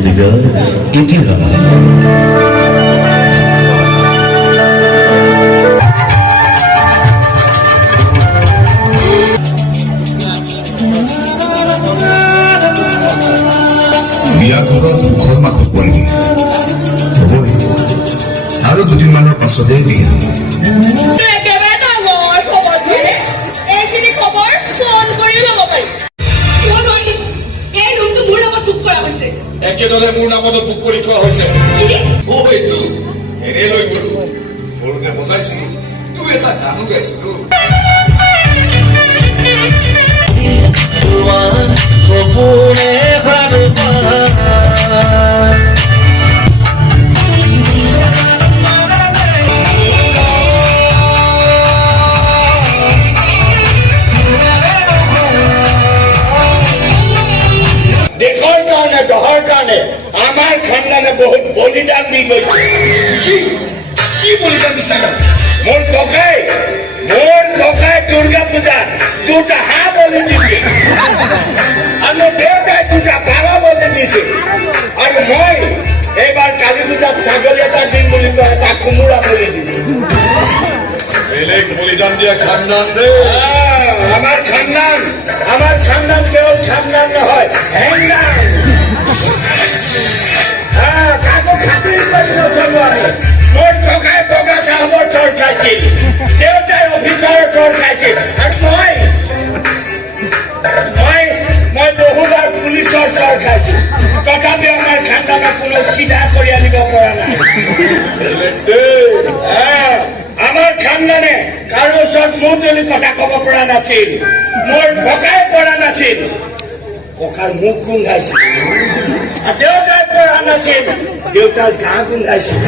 মাদিগাৰ ইতিহাস। বিয়া ঘৰত ঘৰ মাখত পৰিবি হ'বই আৰু 2-3 মানৰ পাছতে বিয়া। একেদৰে মোৰ নামতো বুক কৰি থোৱা হৈছে। এইটো এনে লৈ গলো সৰুতে বজাইছিলো, তোৰ এটা গানো গাইছিলো। দেশৰ কাৰণে দহৰ কাৰণে আমাৰ খানদানে বহুত বলিদান দি গৈছে। কি বলিদান দিছিল? মোৰ ককাই দুৰ্গা পূজাত 2টা হাঁহ বলি দিছিল আৰু মোৰ দেউতাই 2টা পাৰ বলি দিছিল আৰু মই এইবাৰ কালী পূজাত ছাগলী এটা দিম বুলি কয় এটা কোমোৰা বলি দিছিল। বেলেগ বলিদান দিয়া খানদান ৰে আমাৰ খানদান কেৱল খানদান নহয়, হেংদান। কাকো খাতিৰ কৰি নচলো আমি। মোৰ ককাই বগা চাহবৰ চৰ খাইছিল, দেউতাই অফিচাৰৰ চৰ খাইছিল আৰু মই বহুবাৰ পুলিচৰ চৰ খাইছো। তথাপিও আমাৰ খানদানক কোনো চিধা কৰি আনিব পৰা নাই। আমাৰ খানদানে কাৰো ওচৰত মুখ তুলি কথা ক'ব পৰা নাছিল। মোৰ ককাই পৰা নাছিল, ককাৰ মুখ গোন্ধাইছিল। দেউতাই পৰা নাছিল, দেউতাৰ গা গোন্ধাইছিল।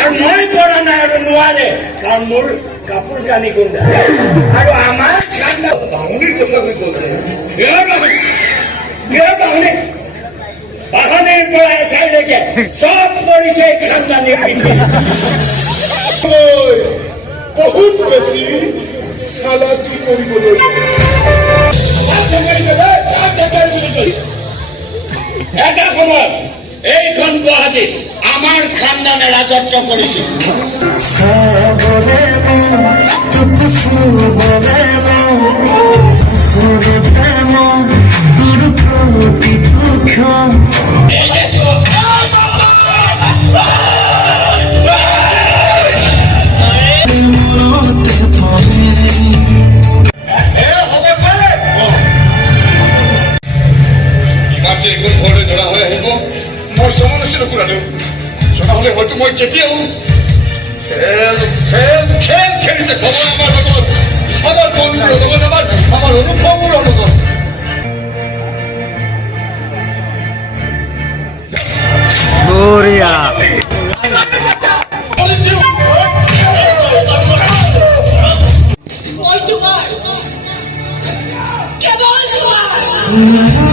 আৰু মই পৰা নাই আৰু নোৱাৰে, কাৰণ মোৰ কাপোৰ কানি গোন্ধাই। আৰু আমাৰ খানদান বাহনিৰ কথা কৈ কৈছে, বাহনিৰ পৰা এচাইলৈকে চব পৰিছে খানদানীৰ পিঠে। বহুত বেছি চালাকি কৰিবলৈ এটা সময়ত এইখন গুৱাহাটীত আমাৰ খানদানে ৰাজত্ব কৰিছিল। এইখন ঘৰলৈ জনা হৈ আহিব মই সমালোচনা কৰা দিওঁ। জনা হলে হয়তো মই কেতিয়াও খেল খেলিছে খবৰ আমাৰ লগত, আমাৰ বন্ধুৰ লগত, আমাৰ অনুভৱবোৰৰ লগত। কেবল